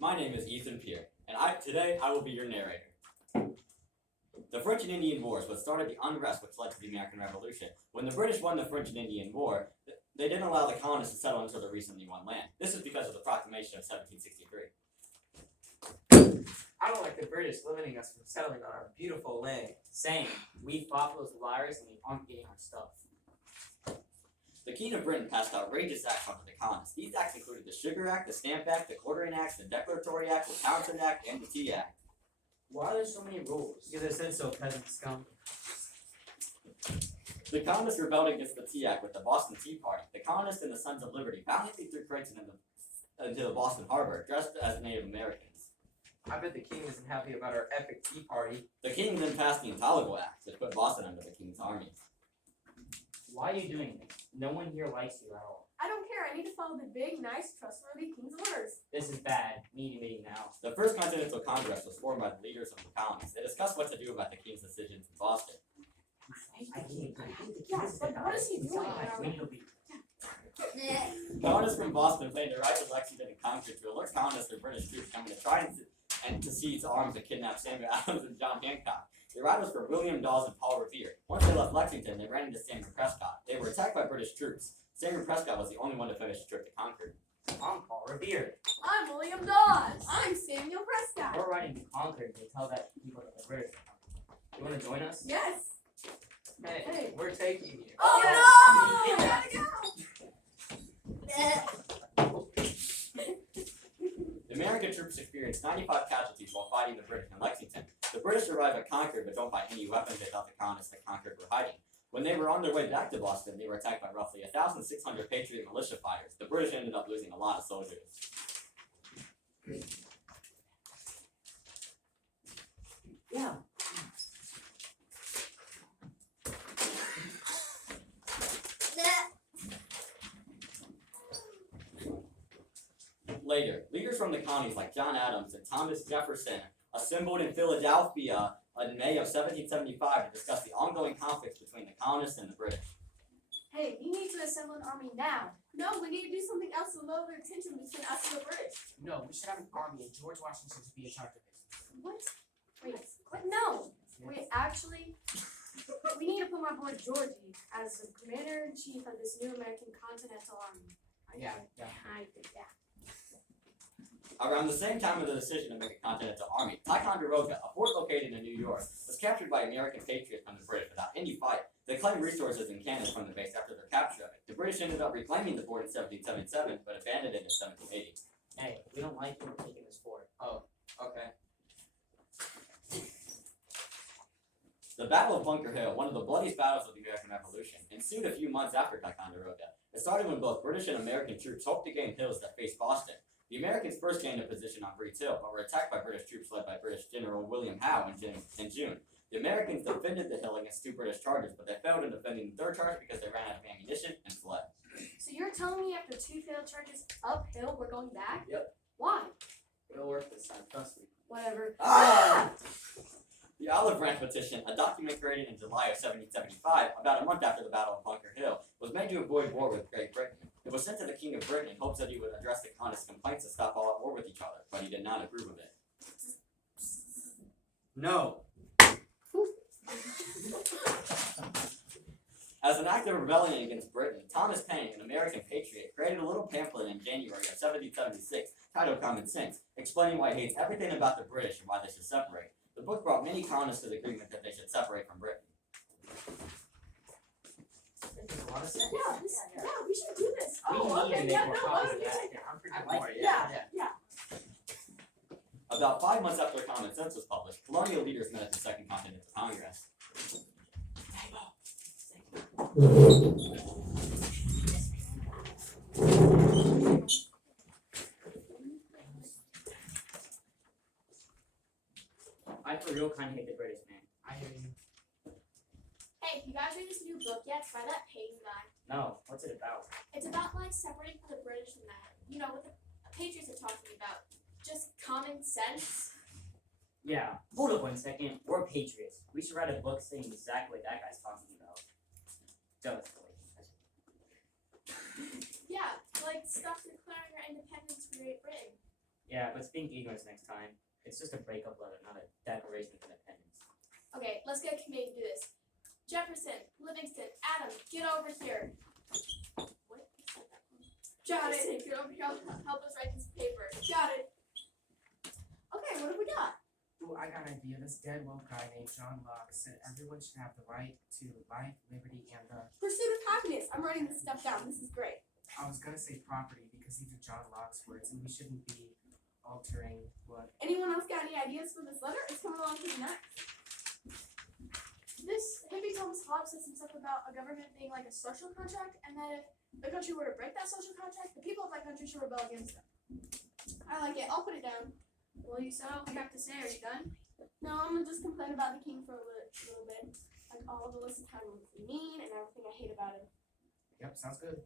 My name is Pier, and today I will be your narrator. The French and Indian Wars what started the unrest which led to the American Revolution. When the British won the French and Indian War, they didn't allow the colonists to settle into the recently won land. This is because of the Proclamation of 1763. I don't like the British limiting us from settling on our beautiful land. Same. We fought for those liars and they aren't getting our stuff. The King of Britain passed outrageous acts onto the colonists. These acts included the Sugar Act, the Stamp Act, the Quartering Act, the Declaratory Act, the Townshend Act, and the Tea Act. Why are there so many rules? Because they said so, peasant scum. The colonists rebelled against the Tea Act with the Boston Tea Party. The colonists and the Sons of Liberty valiantly threw crates into the Boston Harbor, dressed as Native Americans. I bet the king isn't happy about our epic tea party. The king then passed the Intolerable Act, which put Boston under the king's army. Why are you doing this? No one here likes you at all. I don't care. I need to follow the big, nice, trustworthy king's orders. This is bad. We need a meeting now. The First Continental Congress was formed by the leaders of the colonies. They discussed what to do about the king's decisions in Boston. I can't. Yes, but what is he doing? We need to leave. Colonists from Boston claimed the right of Lexington and Concord to alert colonists and British troops coming to try and to seize arms and kidnap Samuel Adams and John Hancock. The riders were William Dawes and Paul Revere. Once they left Lexington, they ran into Samuel Prescott. They were attacked by British troops. Samuel Prescott was the only one to finish the trip to Concord. I'm Paul Revere. I'm William Dawes. I'm Samuel Prescott. We're riding to Concord to tell that people that the British are coming. You want to join us? Yes. Hey, we're taking you. Oh no! I gotta go. The American troops experienced 95 casualties while fighting the British in Lexington. The British arrived at Concord but don't buy any weapons they thought the colonists at Concord were hiding. When they were on their way back to Boston, they were attacked by roughly 1,600 Patriot militia fighters. The British ended up losing a lot of soldiers. Yeah. Later, leaders from the colonies like John Adams and Thomas Jefferson assembled in Philadelphia in May of 1775 to discuss the ongoing conflicts between the colonists and the British. Hey, we need to assemble an army now. No, we need to do something else to lower the tension between us and the British. No, we should have an army and George Washington to be in charge of it. What? Wait, what? No. Wait, actually, we need to put my boy Georgie as the commander-in-chief of this new American Continental Army. Yeah. I did that. Around the same time of the decision to make a Continental Army, Ticonderoga, a fort located in New York, was captured by American patriots from the British without any fight. They claimed resources and cannons from the base after their capture of it. The British ended up reclaiming the fort in 1777, but abandoned it in 1780. Hey, we don't like you taking this fort. Oh, okay. The Battle of Bunker Hill, one of the bloodiest battles of the American Revolution, ensued a few months after Ticonderoga. It started when both British and American troops hoped to gain hills that faced Boston. The Americans first gained a position on Briggs Hill, but were attacked by British troops led by British General William Howe in June. The Americans defended the hill against two British charges, but they failed in defending the third charge because they ran out of ammunition and fled. So you're telling me after two failed charges uphill, we're going back? Yep. Why? It'll work this time, trust me. Whatever. Ah! The Olive Branch Petition, a document created in July of 1775, about a month after the Battle of Bunker Hill, was made to avoid war with Great Britain. It was sent to the King of Britain in hopes that he would address the colonists' complaints to stop all at war with each other, but he did not approve of it. No. As an act of rebellion against Britain, Thomas Paine, an American patriot, created a little pamphlet in January of 1776 titled Common Sense, explaining why he hates everything about the British and why they should separate. The book brought many colonists to the agreement that they should separate from Britain. Makes a lot of sense. Yeah, we should do this. We Oh, need to okay, make yeah, more no, copies why of don't you that. take it? I'm pretty I like bored. it. Yeah. About 5 months after Common Sense was published, colonial leaders met at the Second Continental Congress. I for real kind of hate the British, man. I hear you. Hey, you guys read this new book yet? It's by that Payne guy. No, what's it about? It's about like separating from the British and that, what the Patriots are talking about. Just common sense. Yeah, hold up 1 second. We're patriots. We should write a book saying exactly what that guy's talking about. Just Yeah, like stuff declaring our independence from Great Britain. Yeah, but speak ignorance next time. It's just a breakup letter, not a declaration of independence. Okay, let's get a committee to do this. Jefferson, Livingston, Adams, get over here. What? Got it. Get over here. Help us write this paper. Got it. Okay, what have we got? Ooh, I got an idea. This dead woke guy named John Locke said everyone should have the right to life, liberty, and the. Pursuit of happiness. I'm writing this stuff down. This is great. I was gonna say property because these are John Locke's words, and we shouldn't be altering what. Anyone else got any ideas for this letter? It's coming along pretty nice. This hippie Thomas Hobbes said some stuff about a government being like a social contract, and that if the country were to break that social contract, the people of that country should rebel against it. I like it. I'll put it down. Well, you said all we have to say. Are you done? No, I'm gonna just complain about the king for a little bit. Like all the lists of how he's mean and everything I hate about him. Yep, sounds good.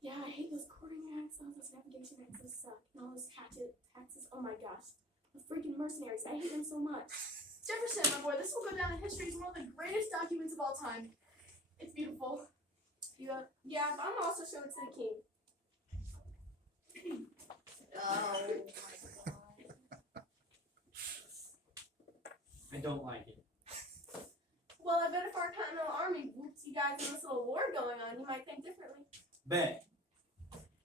Yeah, I hate those courting acts, all those navigation acts, those suck. And all those taxes, oh my gosh. The freaking mercenaries, I hate them so much. Jefferson, my boy, this will go down in history as one of the greatest documents of all time. It's beautiful. Yeah, but I'm also showing it to the king. Oh my god. I don't like it. Well, I bet if our Continental Army whoops you guys in this little war going on, you might think differently. Ben.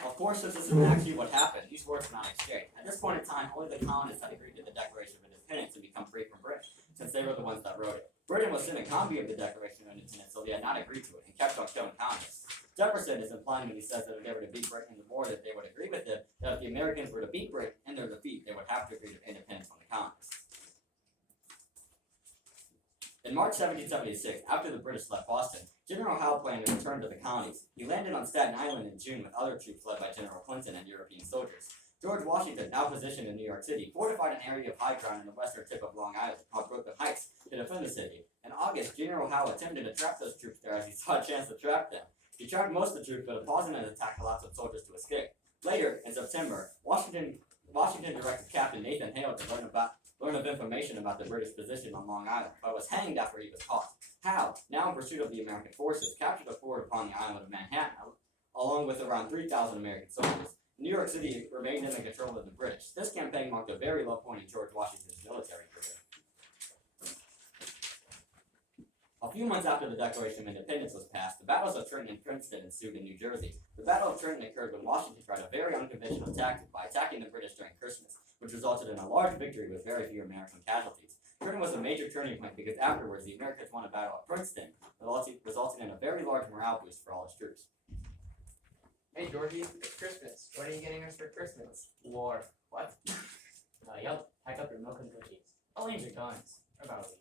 Of course, this isn't actually what happened. These words were not exchanged. At this point in time, only the colonists had agreed to the Declaration of Independence and become free from Britain, since they were the ones that wrote it. Britain was in a copy of the Declaration of Independence, so they had not agreed to it and kept on killing colonists. Jefferson is implying when he says that if they were to beat Britain in the war, that they would agree with him, that if the Americans were to beat Britain in their defeat, they would have to agree to independence from the colonists. In March 1776, after the British left Boston, General Howe planned to return to the colonies. He landed on Staten Island in June with other troops led by General Clinton and European soldiers. George Washington, now positioned in New York City, fortified an area of high ground in the western tip of Long Island called Brooklyn Heights to defend the city. In August, General Howe attempted to trap those troops there as he saw a chance to trap them. He trapped most of the troops, but pausing an attack allowed some soldiers to escape. Later, in September, Washington directed Captain Nathan Hale to learn of information about the British position on Long Island, but was hanged after he was caught. Howe, now in pursuit of the American forces, captured a fort upon the island of Manhattan, along with around 3,000 American soldiers. New York City remained in the control of the British. This campaign marked a very low point in George Washington's military career. A few months after the Declaration of Independence was passed, the battles of Trenton and Princeton ensued in New Jersey. The Battle of Trenton occurred when Washington tried a very unconventional tactic by attacking the British during Christmas, which resulted in a large victory with very few American casualties. Trenton was a major turning point because afterwards the Americans won a battle at Princeton, resulting in a very large morale boost for all his troops. Hey Georgie, it's Christmas. What are you getting us for Christmas? War. What? Yup, pack up your milk and cookies. I'll aim your guns. About a week.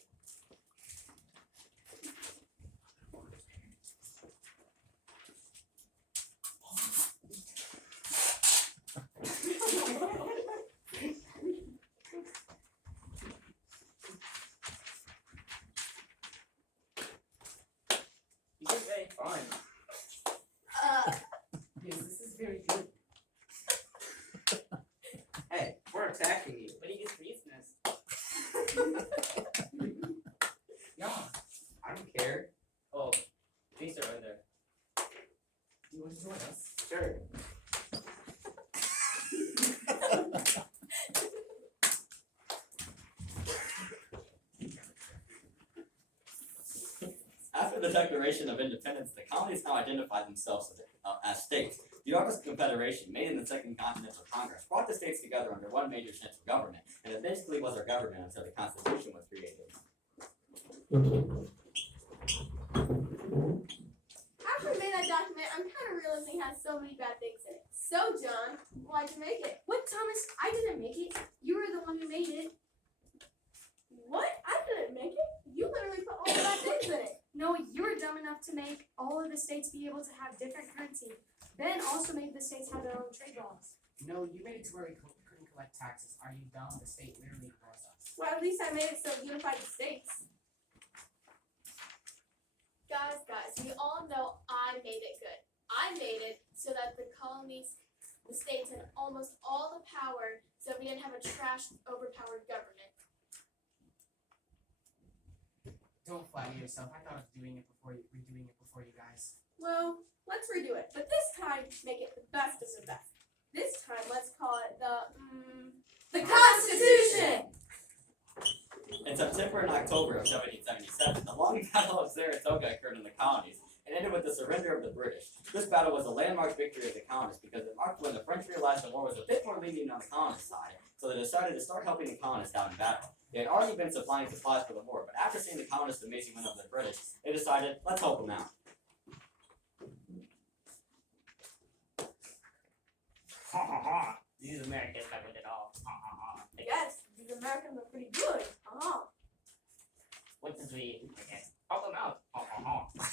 You did very fine. Yes, this is very good. Hey, we're attacking you. What do you get for Christmas? Yeah. I don't care. Oh, please surrender. Do you want to join us? Sure. After the Declaration of Independence, the colonies now identified themselves as states. The Office of Confederation, made in the Second Continental Congress, brought the states together under one major central government, and it basically was our government until the Constitution was created. After I made that document, I'm kind of realizing it has so many bad things in it. So, John, why'd you make it? What, Thomas? I didn't make it. You were the one who made it. What? I didn't make it? You literally put all the bad things in it. No, you were dumb enough to make all of the states be able to have different currency. Ben also made the states have their own trade laws. No, you made it to where we couldn't collect taxes. Are you dumb? The state literally was us. Well, at least I made it so it unified the states. Guys, we all know I made it good. I made it so that the colonies, the states had almost all the power, so we didn't have a trash, overpowered government. Don't flatter yourself. I thought of redoing it before you guys. Well, let's redo it, but this time make it the best of the best. This time, let's call it the October of 1777, the long Battle of Saratoga occurred in the colonies and ended with the surrender of the British. This battle was a landmark victory of the colonists because it marked when the French realized the war was a bit more lenient on the colonist side, so they decided to start helping the colonists out in battle. They had already been supplying supplies for the war, but after seeing the colonists' amazing win over the British, they decided, let's help them out. Ha ha ha. These Americans have it all. Ha ha ha. Yes, these Americans are pretty good. What did we okay. Help them out. Ha ha ha.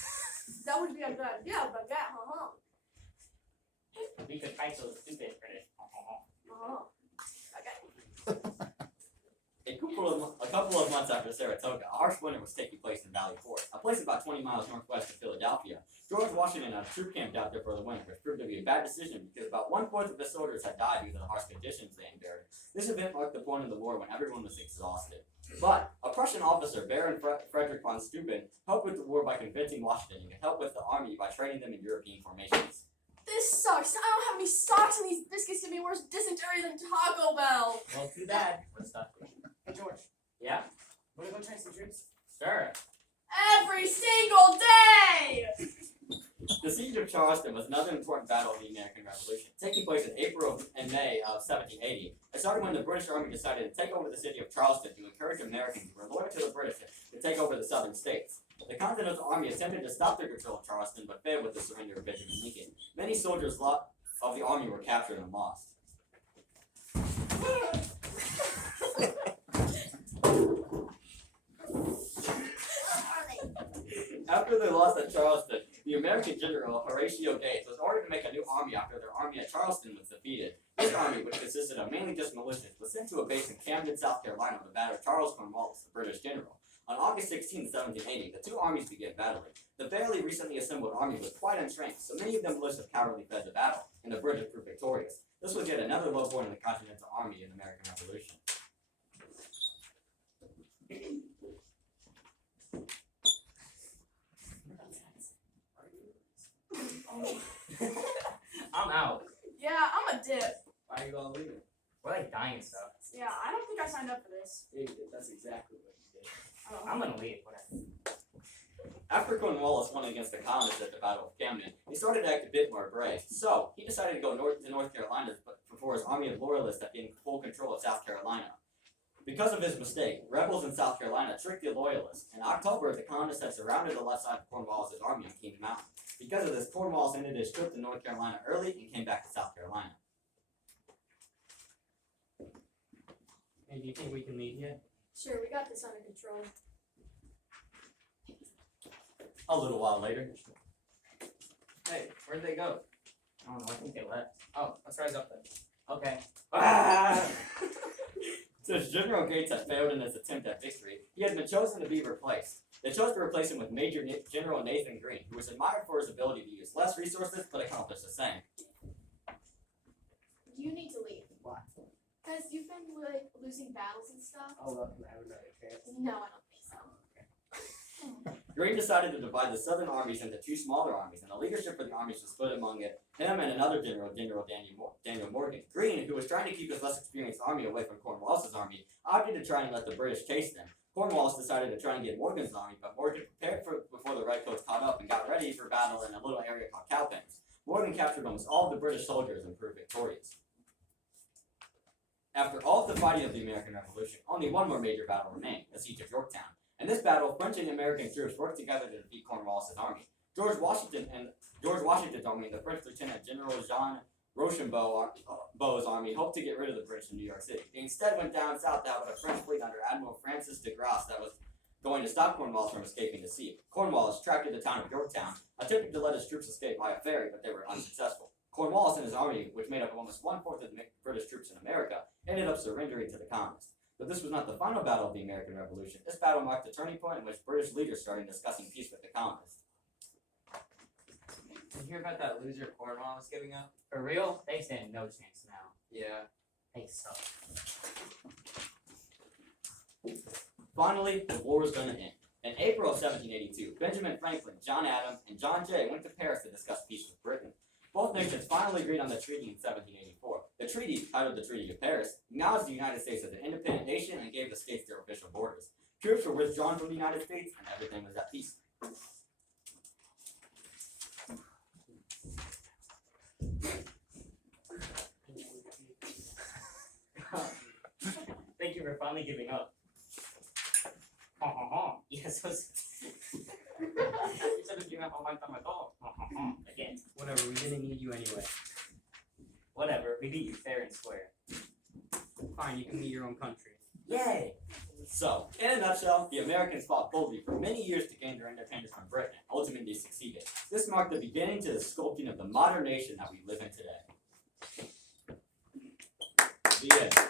That would be a good idea, but yeah, We could fight those stupid British. Ha ha ha. Okay. A couple of months after Saratoga, a harsh winter was taking place in Valley Forge, a place about 20 miles northwest of Philadelphia. George Washington had a troop camped out there for the winter, which proved to be a bad decision because about 1/4 of the soldiers had died due to the harsh conditions they endured. This event marked the point of the war when everyone was exhausted. But a Prussian officer, Baron Frederick von Steuben, helped with the war by convincing Washington he could help with the army by training them in European formations. This sucks. I don't have any socks, and these biscuits give me worse dysentery than Taco Bell. Well, too bad. We're stuck. Hey George, Yeah? wanna go train some troops? Sure. Every single day. The siege of Charleston was another important battle of the American Revolution, taking place in April and May of 1780. It started when the British Army decided to take over the city of Charleston to encourage Americans who were loyal to the British to take over the southern states. The Continental Army attempted to stop their control of Charleston, but failed with the surrender of Benjamin Lincoln. Many soldiers of the army were captured and lost. After their loss at Charleston, the American general Horatio Gates was ordered to make a new army after their army at Charleston was defeated. This army, which consisted of mainly just militias, was sent to a base in Camden, South Carolina to battle Charles Cornwallis, the British general. On August 16, 1780, the two armies began battling. The barely recently assembled army was quite untrained, so many of them militia cowardly fled the battle, and the British proved victorious. This was yet another low point in the Continental Army in the American Revolution. I'm out. Yeah, I'm a dip. Why are you all leaving? We're like dying stuff. Yeah, I don't think I signed up for this. Yeah, you did. That's exactly what you did. I'm gonna leave. Whatever. After Cornwallis won against the colonists at the Battle of Camden, he started to act a bit more brave. So, he decided to go north to North Carolina before his army of loyalists had gained full control of South Carolina. Because of his mistake, rebels in South Carolina tricked the loyalists. In October, the colonists had surrounded the left side of Cornwallis' army on King Mountain. Because of this, Cornwallis ended his trip to North Carolina early and came back to South Carolina. Hey, do you think we can leave yet? Sure, we got this under control. A little while later, Hey, where'd they go? I don't know. I think they left. Oh, let's rise up then. Okay. since General Gates had failed in his attempt at victory, he had been chosen to be replaced. They chose to replace him with Major General Nathan Greene, who was admired for his ability to use less resources but accomplish the same. You need to leave. Why? Because you've been like losing battles and stuff. Oh, look, can I have another chance? No, I don't think so. Greene decided to divide the southern armies into two smaller armies, and the leadership for the armies was split among him and another general, Daniel Morgan. Greene, who was trying to keep his less experienced army away from Cornwallis' army, opted to try and let the British chase them. Cornwallis decided to try and get Morgan's army, but Morgan prepared before the redcoats caught up and got ready for battle in a little area called Cowpens. Morgan captured almost all of the British soldiers and proved victorious. After all of the fighting of the American Revolution, only one more major battle remained, the Siege of Yorktown. In this battle, French and American troops worked together to defeat Cornwallis' army. George Washington's army and the French Lieutenant General Jean Rochambeau's army hoped to get rid of the British in New York City. They instead went down south to help a French fleet under Admiral Francis de Grasse that was going to stop Cornwallis from escaping the sea. Cornwallis, trapped in the town of Yorktown, attempted to let his troops escape via ferry, but they were unsuccessful. Cornwallis and his army, which made up almost 1/4 of the British troops in America, ended up surrendering to the colonists. But this was not the final battle of the American Revolution. This battle marked the turning point in which British leaders started discussing peace with the colonists. Did you hear about that loser Cornwallis giving up? For real? They stand no chance now. Yeah. They suck. Finally, the war was going to end. In April of 1782, Benjamin Franklin, John Adams, and John Jay went to Paris to discuss peace with Britain. Both nations finally agreed on the treaty in 1784. The treaty, titled the Treaty of Paris, acknowledged the United States as an independent nation and gave the states their official borders. Troops were withdrawn from the United States, and everything was at peace. Thank you for finally giving up. Ha ha ha. Yes, you should have given up a long time ago. Ha ha ha. Again. Whatever, we didn't need you anyway. Whatever, we beat you fair and square. Fine, you can lead your own country. Yay! So, in a nutshell, the Americans fought boldly for many years to gain their independence from Britain, and ultimately succeeded. This marked the beginning to the sculpting of the modern nation that we live in today. The end.